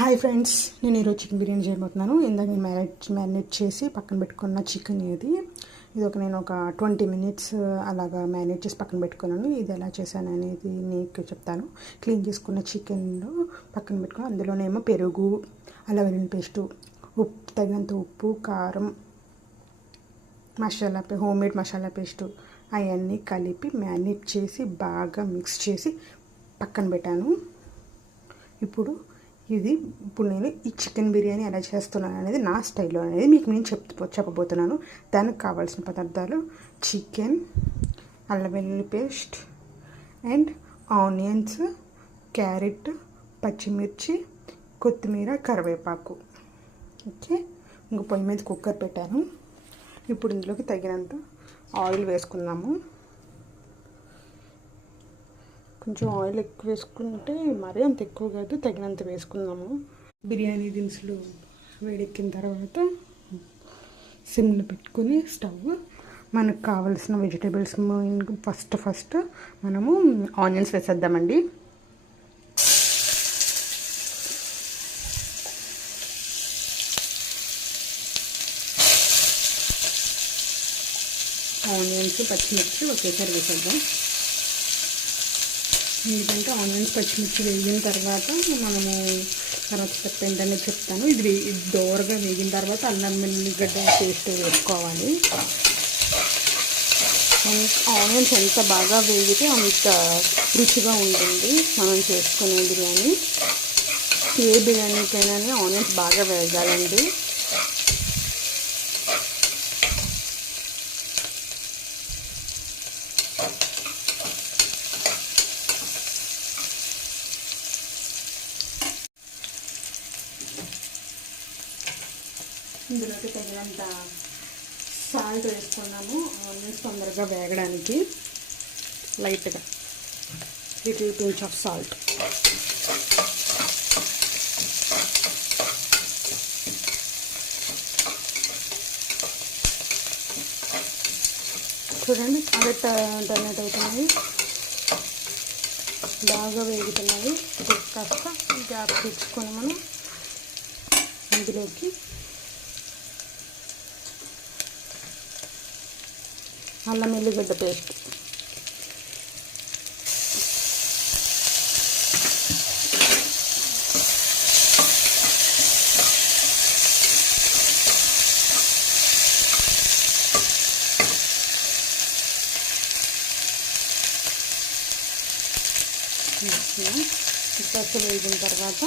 Hi friends, నేను ఈరోజు chicken biryani చేయబోతున్నాను. ఇందాక నేను మ్యారినేట్ చేసి పక్కన పెట్టుకున్న చికెన్ ఇది నేను ఒక 20 minutes అలాగా మ్యారినేట్ చేసి పక్కన పెట్టుకున్నాను. ఇది ఎలా చేశాను అనేది నీకు చెప్తాను. క్లీన్ చేసుకున్న చికెన్లో పక్కన పెట్టుకుని అందులోనేమో పెరుగు, అల్లం వెల్లుల్లి పేస్టు, తగినంత ఉప్పు, కారం, హోమ్మేడ్ మసాలా పేస్టు అవన్నీ కలిపి మ్యారినేట్ చేసి బాగా మిక్స్ చేసి పక్కన పెట్టాను. ఇప్పుడు నేను ఈ చికెన్ బిర్యానీ ఎలా చేస్తున్నాను అనేది నా స్టైల్లో అనేది మీకు నేను చెప్పబోతున్నాను. దానికి కావాల్సిన పదార్థాలు: చికెన్, అల్లం వెల్లుల్లి పేస్ట్ అండ్ ఆనియన్స్, క్యారెట్, పచ్చిమిర్చి, కొత్తిమీర, కరివేపాకు. ఓకే, ఇంకో పొయ్యి మీద కుక్కర్ పెట్టాను. ఇప్పుడు ఇందులోకి తగినంత ఆయిల్ వేసుకుందాము. కొంచెం ఆయిల్ ఎక్కువ వేసుకుంటే మరీ అంత ఎక్కువ కాదు, తగినంత వేసుకుందాము. బిర్యానీ దినుసులు వేడెక్కిన తర్వాత సిమ్లో పెట్టుకుని స్టవ్ మనకు కావాల్సిన వెజిటేబుల్స్ ఫస్ట్ మనము ఆనియన్స్ వేసేద్దామండి. ఆనియన్స్, పచ్చిమిర్చి ఒకేసారి వేసేద్దాం. ఎందుకంటే ఆనియన్స్, పచ్చిమిర్చి వేగిన తర్వాత మనము తర్వాత స్టెప్ ఏంటనే చెప్తాను. ఇది దోరగా వేగిన తర్వాత అల్లం వెల్లిగడ్డ పేస్ట్ వేసుకోవాలి. ఆనియన్స్ ఎంత బాగా వేగితే అంత రుచిగా ఉంటుంది మనం చేసుకునే బిర్యానీ. ఏ బిర్యానీకైనా ఆనియన్స్ బాగా వేగాలండి. ఇందులోకి తగినంత సాల్ట్ వేసుకున్నాము. ఆనియన్స్ తొందరగా వేగడానికి లైట్గా లిటిల్ పించ్ ఆఫ్ సాల్ట్. చూడండి, అదే టర్నేట్ అవుతున్నాయి, బాగా వేగుతున్నాయి. కాస్త గ్యాప్ తెచ్చుకొని మనం ఇందులోకి అల్లం వెల్లిగడ్డ పేస్ట్, పచ్చి వేగిన తర్వాత